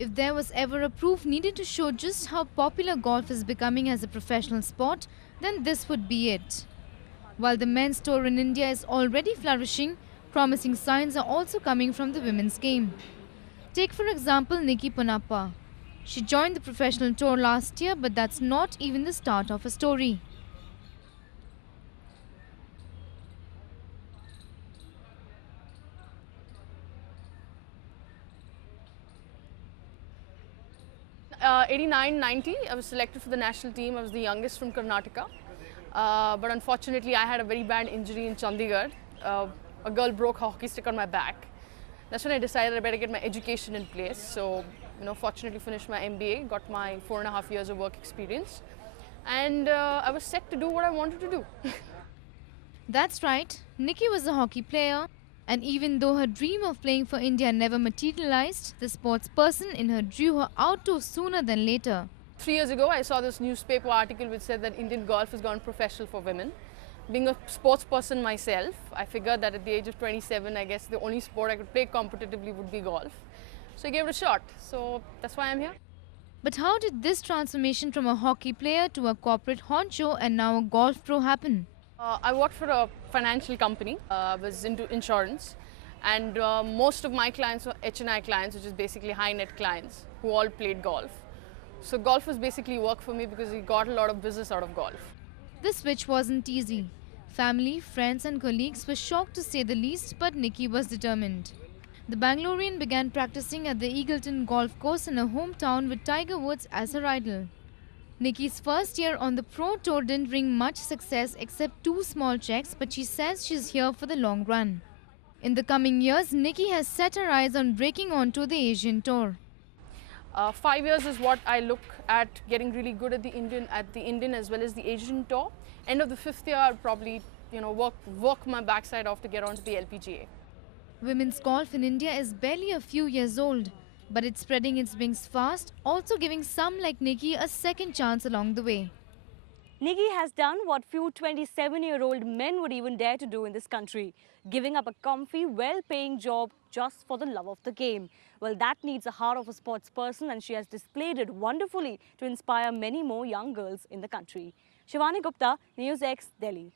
If there was ever a proof needed to show just how popular golf is becoming as a professional sport, then this would be it. While the men's tour in India is already flourishing, promising signs are also coming from the women's game. Take for example Nikki Ponappa. She joined the professional tour last year, but that's not even the start of a story. '89-90, I was selected for the national team. I was the youngest from Karnataka. But unfortunately, I had a very bad injury in Chandigarh. A girl broke a hockey stick on my back. That's when I decided I better get my education in place. So, fortunately finished my MBA, got my 4.5 years of work experience. And I was set to do what I wanted to do. That's right, Nikki was a hockey player, and even though her dream of playing for India never materialized, the sports person in her drew her outdoors sooner than later. 3 years ago, I saw this newspaper article which said that Indian golf has gone professional for women. Being a sports person myself, I figured that at the age of 27, I guess the only sport I could play competitively would be golf. So I gave it a shot. So that's why I'm here. But how did this transformation from a hockey player to a corporate honcho and now a golf pro happen? I worked for a financial company. I was into insurance. And most of my clients were H&I clients, which is basically high net clients who all played golf. So golf was basically work for me because we got a lot of business out of golf. The switch wasn't easy. Family, friends, and colleagues were shocked to say the least, but Nikki was determined. The Bangalorean began practicing at the Eagleton Golf Course in her hometown with Tiger Woods as her idol. Nikki's first year on the pro tour didn't bring much success except two small checks, but she says she's here for the long run. In the coming years, Nikki has set her eyes on breaking onto the Asian tour. 5 years is what I look at getting really good at the Indian as well as the Asian tour. End of the 5th year, I'll probably work my backside off to get onto the LPGA. Women's golf in India is barely a few years old, but it's spreading its wings fast, also giving some like Nikki a second chance along the way. Nikki has done what few 27-year-old men would even dare to do in this country, giving up a comfy, well-paying job just for the love of the game. Well, that needs the heart of a sports person, and she has displayed it wonderfully to inspire many more young girls in the country. Shivani Gupta, NewsX, Delhi.